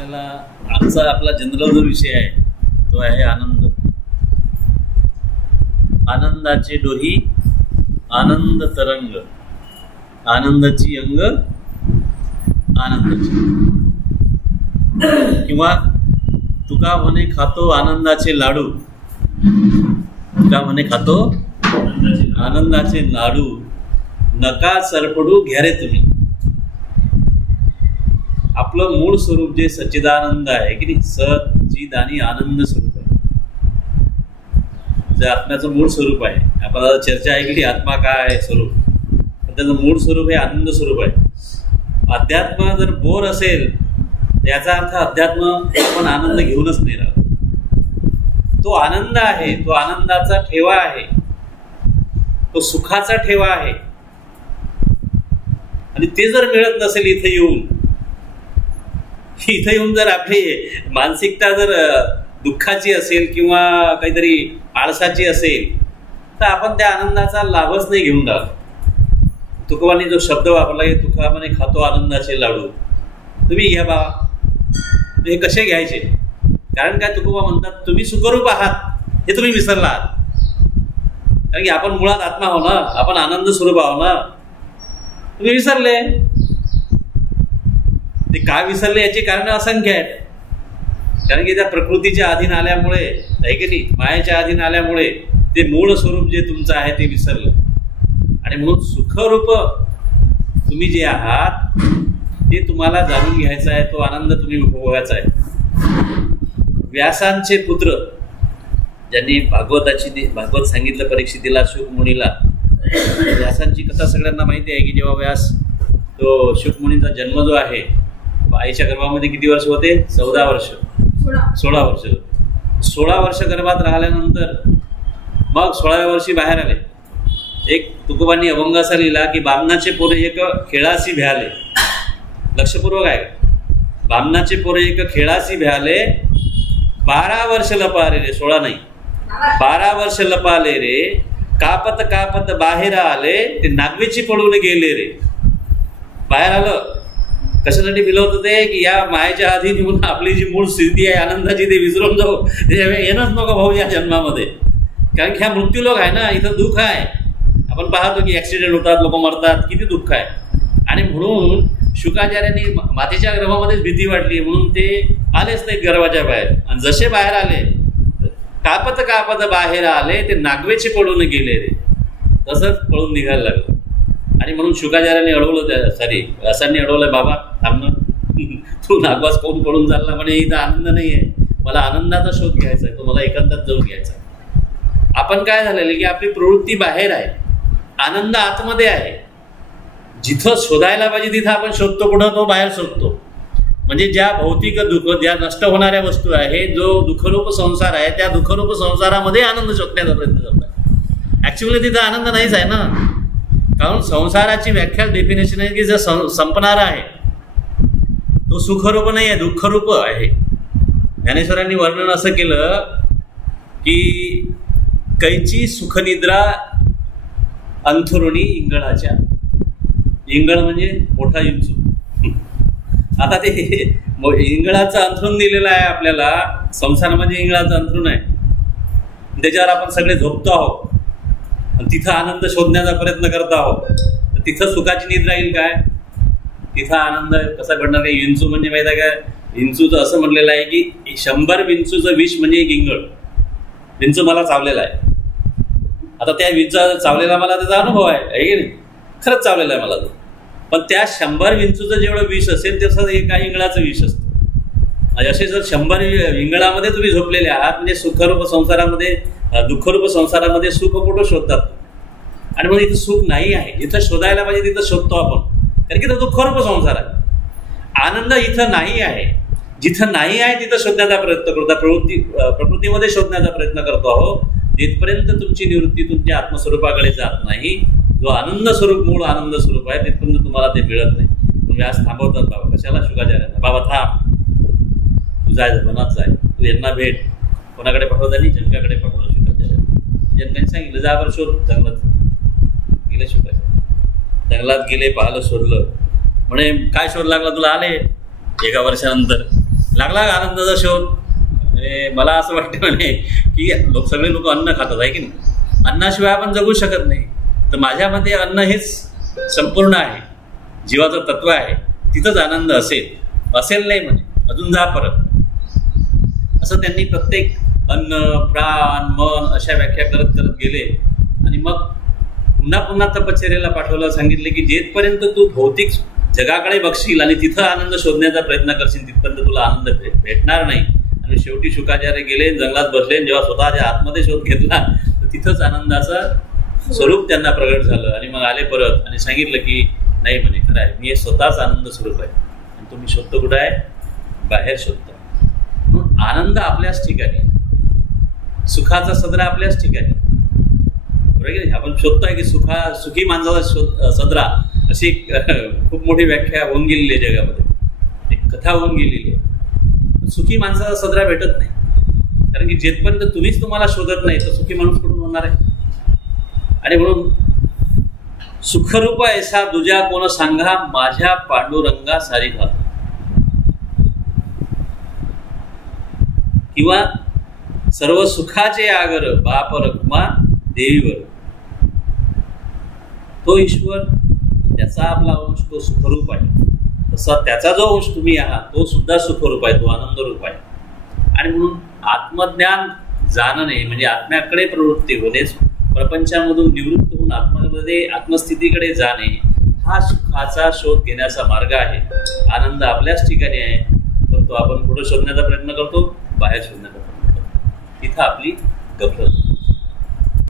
आपल्याला आजचा आपला जनरल जो विषय आहे तो आहे आनंद. आनंदाचे डोही आनंद तरंग, आनंदाची अंग आनंदाची. किंवा तुका म्हणे खातो आनंदाचे लाडू, तुका म्हणे खातो आनंदाचे लाडू, नका सरपडू घ्या रे तुम्ही. आपलं मूळ स्वरूप जे सच्चिदानंद आहे की नाही, सच्चिद आणि आनंद स्वरूप आहे, जे आत्म्याचं मूळ स्वरूप आहे. आपण आता चर्चा आहे की आत्मा काय आहे स्वरूप, त्याचं मूळ स्वरूप हे आनंद स्वरूप आहे. अध्यात्म जर बोर असेल याचा अर्थ अध्यात्म आपण आनंद घेऊनच नाही राहत. तो आनंद आहे, तो आनंदाचा ठेवा आहे, तो सुखाचा ठेवा आहे. आणि ते जर मिळत नसेल इथे येऊन जर आपली मानसिकता जर दुःखाची असेल किंवा काहीतरी आळसाची असेल तर आपण त्या आनंदाचा लाभच नाही घेऊन राहत. तुकोबांनी जो शब्द वापरला की तुका म्हणे खातो आनंदाचे लाडू, तुम्ही घ्या बा. हे कसे घ्यायचे? कारण काय तुकोबा म्हणतात तुम्ही सुखरूप आहात हे तुम्ही विसरला आहात. कारण की आपण मुळात आत्मा आहो ना, आपण आनंद स्वरूप आहो ना, तुम्ही विसरले. ते काय विसरले याची कारण असंख्य आहेत. कारण की त्या प्रकृतीच्या अधीन आल्यामुळे आहे की नाही, मायेच्या अधीन आल्यामुळे ते मूळ स्वरूप जे तुमचं आहे ते विसरलं. आणि म्हणून सुखरूप तुम्ही जे आहात ते तुम्हाला जाणून घ्यायचं आहे, तो आनंद तुम्ही उपभोगायचा आहे. व्यासांचे पुत्र ज्यांनी भागवत सांगितलं परीक्षितीला, शुकमुनीला. व्यासांची कथा सगळ्यांना माहिती आहे की जेव्हा व्यास तो शुकमुनीचा जन्म जो आहे, आईच्या गर्भामध्ये किती वर्ष होते? 14 वर्ष, 16 वर्ष. 16 वर्ष गर्भात राहिल्यानंतर मग 16व्या वर्षी बाहेर आले. एक तुकोबांनी अभंग असा लिहिला की बामनाचे पोरे एक खेळासी भ्याले. लक्षपूर्वक आहे, बामनाचे पोरे एक खेळासी भ्याले, 12 वर्ष लपाले रे, 16 नाही 12 वर्ष लपाले रे, कापत कापत बाहेर आले, ते नागवेची पडून गेले रे. बाहेर आलं कशासाठी फिरवत होते की या मायेच्या आधी निघून आपली जी मूळ स्थिती आहे आनंदाची ते विसरून जाऊ, त्याच्यामुळे येणंच नको भाऊ या जन्मामध्ये. कारण की ह्या मृत्यूलोक आहे ना, इथं दुःख आहे. आपण पाहतो की ऍक्सिडेंट होतात, लोक मरतात, किती दुःख आहे. आणि म्हणून शुकाचार्यांनी मातेच्या गर्भामध्येच भीती वाटली म्हणून ते आलेच नाहीत गर्भाच्या बाहेर. आणि जसे बाहेर आले कापत कापत बाहेर आले, ते नागवेचे पळून गेले रे. तसंच पळून निघायला लागलं. आणि म्हणून शुकाचार्यांनी अडवलं, व्यासांनी अडवलं, बाबा थांब ना, तू नागवास कोण पळून चालला म्हणे, इथं आनंद नाही आहे, मला आनंदाचा शोध घ्यायचा आहे, तो मला एकांतात जाऊन घ्यायचा आहे. आपण काय झालेलं की आपली प्रवृत्ती बाहेर आहे, आनंद आतमध्ये आहे. जिथं शोधायला पाहिजे तिथं आपण शोधतो, कुठं तो बाहेर शोधतो. म्हणजे ज्या भौतिक दुःख, ज्या नष्ट होणाऱ्या वस्तू आहे, जो दुःखरूप संसार आहे, त्या दुःखरूप संसारामध्ये आनंद शोधण्याचा प्रयत्न करतात. ऍक्च्युअली तिथं आनंद नाहीच आहे ना. कारण संसाराची व्याख्या, डेफिनेशन आहे की जो संपणारा आहे तो सुखरूप नाही आहे, दुःखरूप आहे. ज्ञानेश्वरांनी वर्णन असं केलं की कैची सुखनिद्रा अंथरुणी इंगळाच्या. इंगळ म्हणजे मोठा इंचू. आता ते इंगळाचं अंथरून दिलेलं आहे आपल्याला, संसार म्हणजे इंगळाचं अंथरून आहे, त्याच्यावर आपण सगळे झोपतो आहोत. तिथं आनंद शोधण्याचा प्रयत्न करत आहोत, तर तिथं सुखाची निद्रा येईल काय? तिथं आनंद कसा घडणार आहे? विंचू म्हणजे माहिती आहे काय? विंचूचं असं म्हणलेलं आहे की 100 विंचूचं विष म्हणजे एक इंगळ. विंचू मला चावलेला आहे. आता त्या विंचू चावलेला मला त्याचा अनुभव आहे की नाही, खरंच चावलेला आहे मला तो. पण त्या 100 विंचूचं जेवढं विष असेल तसं एका इंगळाचं विष असतं. असे जर 100 इंगळामध्ये तुम्ही झोपलेले आहात म्हणजे सुखरूप संसारामध्ये, दुःखरूप संसारामध्ये सुख कुठं शोधतात. आणि मग इथं सुख नाही आहे, इथं शोधायला पाहिजे तिथं शोधतो आपण, कारण की तो दुःखरूप संसार आहे. आनंद इथं नाही आहे, जिथं नाही आहे तिथं शोधण्याचा प्रयत्न करतो, प्रकृतीमध्ये शोधण्याचा प्रयत्न करतो आहोत. जिथपर्यंत तुमची निवृत्ती तुमच्या आत्मस्वरूपाकडे जात नाही, जो आनंद स्वरूप, मूळ आनंद स्वरूप आहे, तिथपर्यंत तुम्हाला ते मिळत नाही. तुम्ही आज थांबवतात बाबा, कशाला शुकाचार्यांना, बाबा थांब, तू जाय मनात जाय, तू यांना भेट. कोणाकडे पाठवता नाही, जनकाकडे पाठवलं शुकाचार्यांना. जनकाने सांगितलं जा बरं शोध. जंगलात गेले शुकाचार्य, जंगलात गेले, पाहिलं, शोधलं. म्हणे काय शोध लागला तुला? आले 1 वर्षानंतर. लागला आनंदाचा शोध. मला असं वाटतं म्हणे की सगळे लोक अन्न खातात आहे की नाही, अन्नाशिवाय आपण जगू शकत नाही. तर माझ्यामध्ये अन्न हेच संपूर्ण आहे, जीवाचं तत्व आहे, तिथंच आनंद असेल नाही म्हणे, अजून जा परत. असं त्यांनी प्रत्येक अन्न, प्राण, मन अशा व्याख्या करत करत गेले. आणि मग पुन्हा पुन्हा तपश्चर्याला पाठवलं, सांगितले की जेथपर्यंत तू भौतिक जगाकडे बघशील आणि तिथं आनंद शोधण्याचा प्रयत्न करशील तिथपर्यंत तुला आनंद भेटणार नाही. आणि शेवटी शुकाचार्य गेले, जंगलात बसले, जेव्हा स्वतःच्या आतमध्ये शोध घेतला तर तिथंच आनंदाचं स्वरूप त्यांना प्रगट झालं. आणि मग आले परत आणि सांगितलं की नाही म्हणे, खरं आहे, मी स्वतःच आनंद स्वरूप आहे आणि तुम्ही शोधतो कुठं आहे, बाहेर शोधतो. म्हणून आनंद आपल्याच ठिकाणी, सुखाचा सदरा आपल्याच ठिकाणी. बरोबर की नाही? आपण शोधतोय की सुखी माणसाचा सदरा, अशी एक खूप मोठी व्याख्या होऊन गेलेली आहे जगामध्ये, एक कथा होऊन गेलेली आहे. सुखी माणसाचा सदरा भेटत नाही, कारण की जेथपर्यंत तुम्हीच तुम्हाला शोधत नाही तर सुखी माणूस कुठून होणार आहे. आणि म्हणून सुखरूप ऐसा दुजा कोण सांगा, माझ्या पांडुरंगा सारी घात. किंवा सर्व सुखाचे आगर बाप रखमा देवीवर. तो ईश्वर, त्याचा आपला अंश तो सुखरूप आहे, तसा त्याचा जो अंश तुम्ही आहात तो सुद्धा सुखरूप आहे, तो आनंदरूप आहे. आणि म्हणून आत्मज्ञान जाणणे म्हणजे आत्म्याकडे प्रवृत्ती होणे, प्रपंचामधून निवृत्त होऊन आत्मस्थितीकडे जाणे, हा सुखाचा शोध घेण्याचा मार्ग आहे. आनंद आपल्याच ठिकाणी आहे, परंतु आपण पुढे शोधण्याचा प्रयत्न करतो, बाहेर शोधण्याचा प्रयत्न करतो. इथं आपली गफलत.